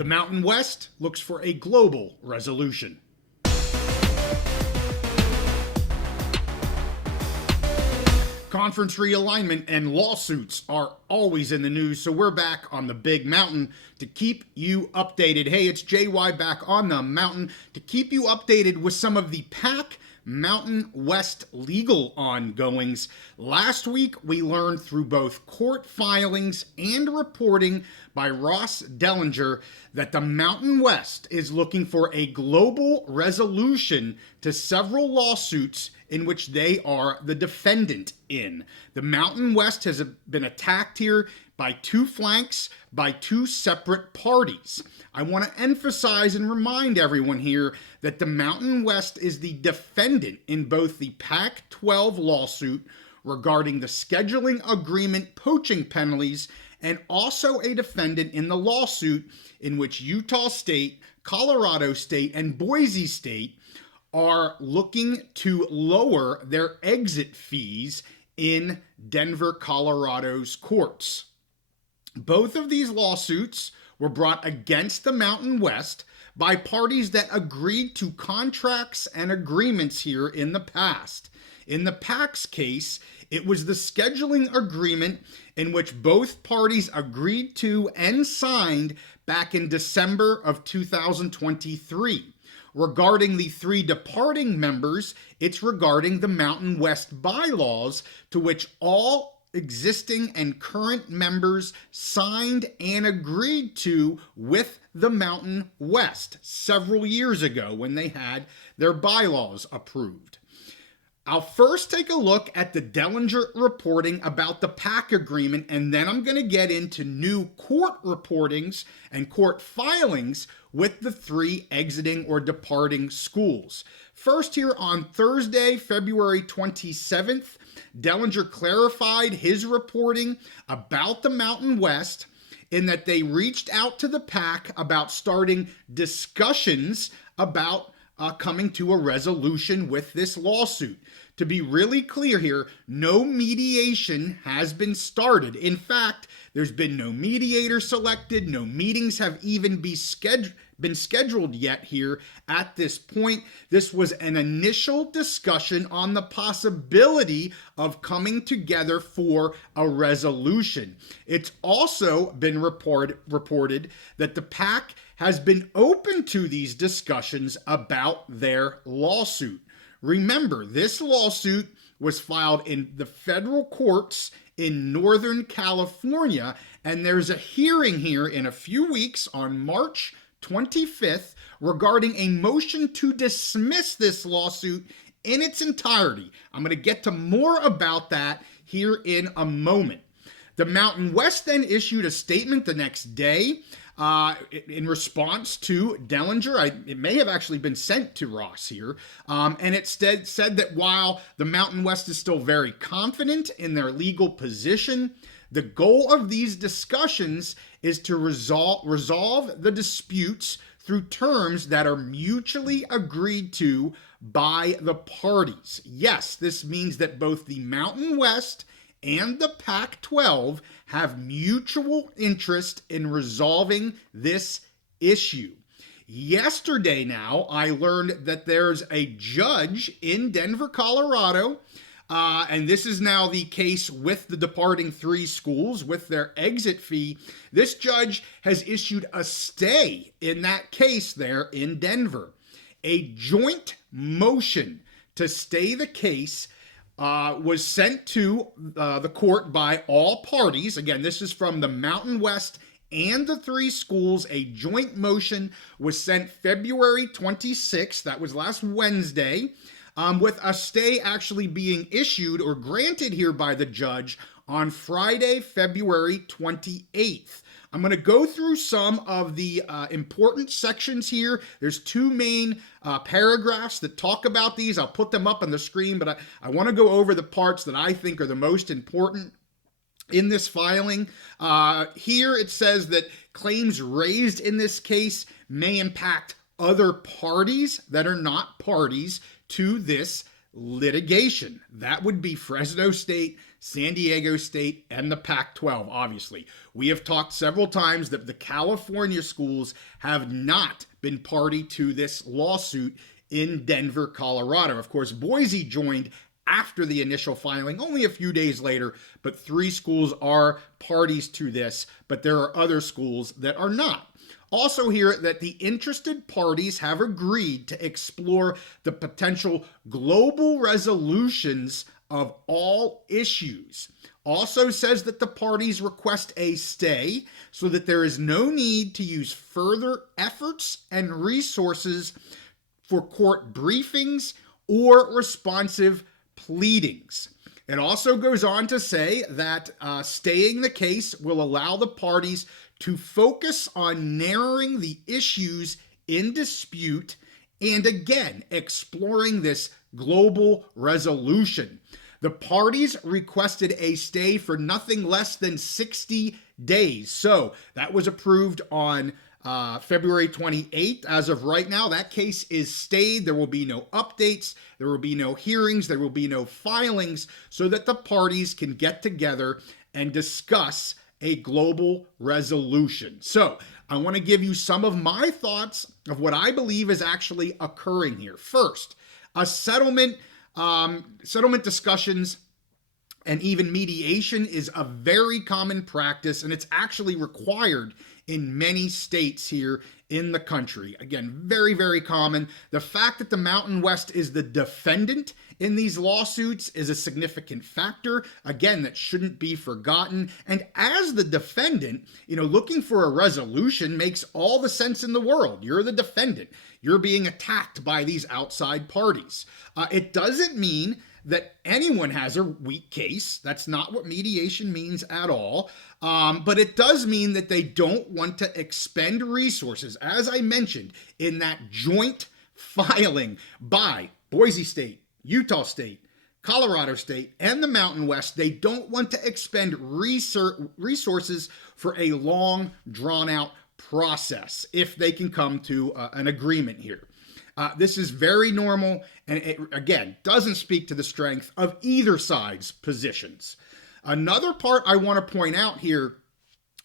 The Mountain West looks for a global resolution. Conference realignment and lawsuits are always in the news, so we're back on the Big Mountain to keep you updated. Hey, it's JY back on the mountain to keep you updated with some of the PAC Mountain West legal ongoings. Last week, we learned through both court filings and reporting by Ross Dellinger that the Mountain West is looking for a global resolution to several lawsuits in which they are the defendant in. The Mountain West has been attacked here by two flanks, by two separate parties. I want to emphasize and remind everyone here that the Mountain West is the defendant in both the PAC-12 lawsuit regarding the scheduling agreement poaching penalties, and also a defendant in the lawsuit in which Utah State, Colorado State, and Boise State are looking to lower their exit fees in Denver, Colorado's courts. Both of these lawsuits were brought against the Mountain West by parties that agreed to contracts and agreements here in the past. In the PAC's case, it was the scheduling agreement in which both parties agreed to and signed back in December of 2023. Regarding the three departing members, it's regarding the Mountain West bylaws, to which all existing and current members signed and agreed to with the Mountain West several years ago when they had their bylaws approved. I'll first take a look at the Dellinger reporting about the PAC agreement, and then I'm going to get into new court reportings and court filings with the three exiting or departing schools. First, here on Thursday, February 27th, Dellinger clarified his reporting about the Mountain West in that they reached out to the PAC about starting discussions about coming to a resolution with this lawsuit. To be really clear here, no mediation has been started. In fact, there's been no mediator selected, no meetings have even been scheduled yet here at this point. This was an initial discussion on the possibility of coming together for a resolution. It's also been reported that the PAC has been open to these discussions about their lawsuit. Remember, this lawsuit was filed in the federal courts in Northern California, and there's a hearing here in a few weeks on March 25th regarding a motion to dismiss this lawsuit in its entirety. I'm going to get to more about that here in a moment. The Mountain West then issued a statement the next day in response to Dellinger. It may have actually been sent to Ross here, and it said that while the Mountain West is still very confident in their legal position, the goal of these discussions is to resolve the disputes through terms that are mutually agreed to by the parties. Yes, this means that both the Mountain West and the PAC-12 have mutual interest in resolving this issue. Yesterday now, I learned that there's a judge in Denver, Colorado, and this is now the case with the departing three schools with their exit fee. This judge has issued a stay in that case there in Denver. A joint motion to stay the case was sent to the court by all parties. Again, this is from the Mountain West and the three schools. A joint motion was sent February 26th, that was last Wednesday, with a stay actually being issued or granted here by the judge on Friday, February 28th. I'm going to go through some of the important sections here. There's two main paragraphs that talk about these. I'll put them up on the screen, but I want to go over the parts that I think are the most important in this filing. Here it says that claims raised in this case may impact other parties that are not parties to this litigation. That would be Fresno State, San Diego State, and the Pac-12, obviously. We have talked several times that the California schools have not been party to this lawsuit in Denver, Colorado. Of course, Boise joined after the initial filing, only a few days later, but 3 schools are parties to this, but there are other schools that are not. Also here that the interested parties have agreed to explore the potential global resolutions of all issues. Also says that the parties request a stay so that there is no need to use further efforts and resources for court briefings or responsive pleadings. It also goes on to say that staying the case will allow the parties to focus on narrowing the issues in dispute and again exploring this global resolution. The parties requested a stay for nothing less than 60 days. So that was approved on February 28th. As of right now, that case is stayed. There will be no updates. There will be no hearings. There will be no filings so that the parties can get together and discuss a global resolution. So I want to give you some of my thoughts of what I believe is actually occurring here. First, a settlement discussions and even mediation is a very common practice, and it's actually required in many states here in the country. Again, very, very common. The fact that the Mountain West is the defendant in these lawsuits is a significant factor, again, that shouldn't be forgotten. And as the defendant, looking for a resolution makes all the sense in the world. You're the defendant. You're being attacked by these outside parties. It doesn't mean that anyone has a weak case. That's not what mediation means at all. But it does mean that they don't want to expend resources, as I mentioned, in that joint filing by Boise State, Utah State, Colorado State, and the Mountain West. They don't want to expend resources for a long, drawn-out process if they can come to an agreement here. This is very normal, and it, again, doesn't speak to the strength of either side's positions. Another part I want to point out here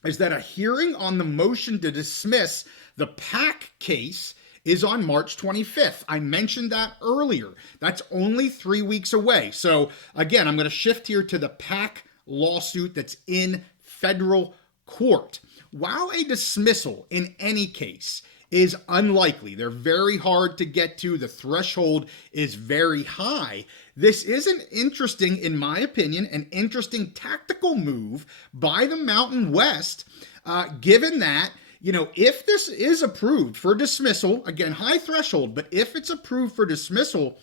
is that a hearing on the motion to dismiss the PAC case is on March 25th. I mentioned that earlier. That's only 3 weeks away. So again, I'm going to shift here to the PAC lawsuit that's in federal court. While a dismissal in any case is unlikely, they're very hard to get to, the threshold is very high, this is an interesting, in my opinion, an interesting tactical move by the Mountain West, given that, if this is approved for dismissal, again, high threshold, but if it's approved for dismissal,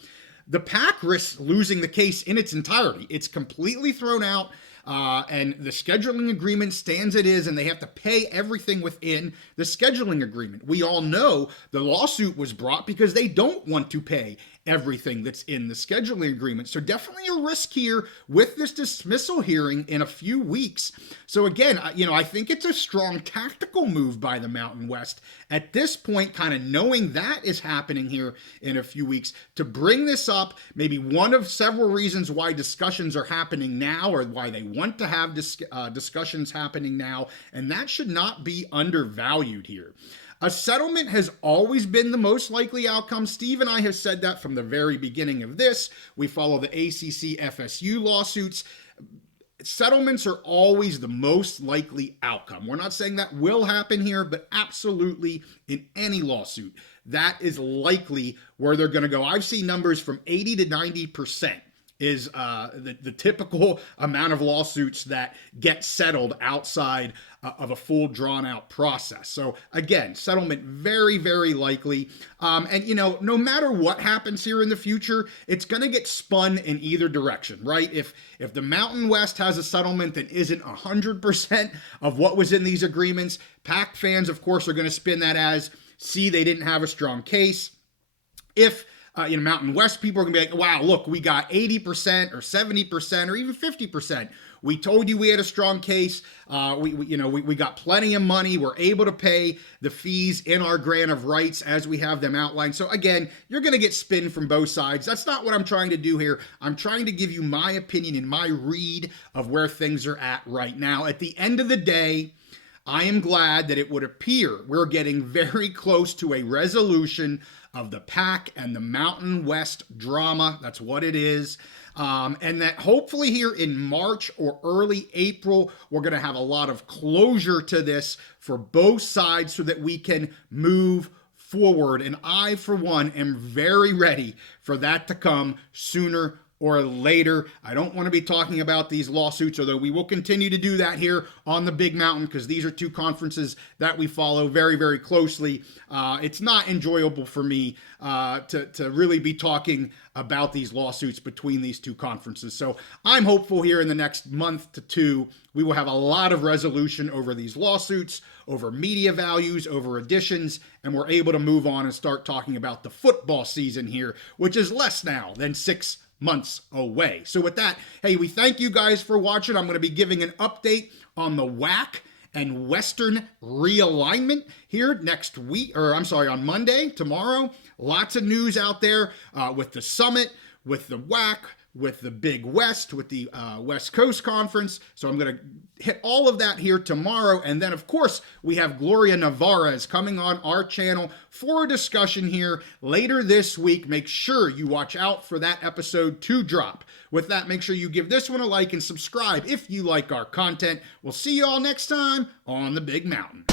the PAC risks losing the case in its entirety. It's completely thrown out. And the scheduling agreement stands it is, and they have to pay everything within the scheduling agreement. We all know the lawsuit was brought because they don't want to pay everything that's in the scheduling agreement. So definitely a risk here with this dismissal hearing in a few weeks. So again, I think it's a strong tactical move by the Mountain West at this point, kind of knowing that is happening here in a few weeks, to bring this up, maybe one of several reasons why discussions are happening now, or why they want to have discussions happening now, and that should not be undervalued here. A settlement has always been the most likely outcome. Steve and I have said that from the very beginning of this. We follow the ACC FSU lawsuits. Settlements are always the most likely outcome. We're not saying that will happen here, but absolutely in any lawsuit, that is likely where they're going to go. I've seen numbers from 80 to 90% is the typical amount of lawsuits that get settled outside of a full drawn-out process. So again, settlement very, very likely. And no matter what happens here in the future, it's going to get spun in either direction, right? If the Mountain West has a settlement that isn't 100% of what was in these agreements, PAC fans, of course, are going to spin that as, see, they didn't have a strong case. If Mountain West people are going to be like, wow, look, we got 80% or 70% or even 50%. We told you we had a strong case. We got plenty of money. We're able to pay the fees in our grant of rights as we have them outlined. So again, you're going to get spin from both sides. That's not what I'm trying to do here. I'm trying to give you my opinion and my read of where things are at right now. At the end of the day, I am glad that it would appear we're getting very close to a resolution of the PAC and the Mountain West drama. That's what it is. And that hopefully here in March or early April, we're going to have a lot of closure to this for both sides so that we can move forward. And I, for one, am very ready for that to come sooner or later. I don't want to be talking about these lawsuits, although we will continue to do that here on the Big Mountain because these are two conferences that we follow very, very closely. It's not enjoyable for me to really be talking about these lawsuits between these two conferences. So I'm hopeful here in the next month to two, we will have a lot of resolution over these lawsuits, over media values, over additions, and we're able to move on and start talking about the football season here, which is less now than 6 months away. So with that, hey, we thank you guys for watching. I'm going to be giving an update on the WAC and Western realignment here next week, on Monday, tomorrow. Lots of news out there with the summit, with the WAC, with the Big West, with the West Coast Conference. So I'm going to hit all of that here tomorrow. And then, of course, we have Gloria Navarez coming on our channel for a discussion here later this week. Make sure you watch out for that episode to drop. With that, make sure you give this one a like and subscribe if you like our content. We'll see you all next time on the Big Mountain.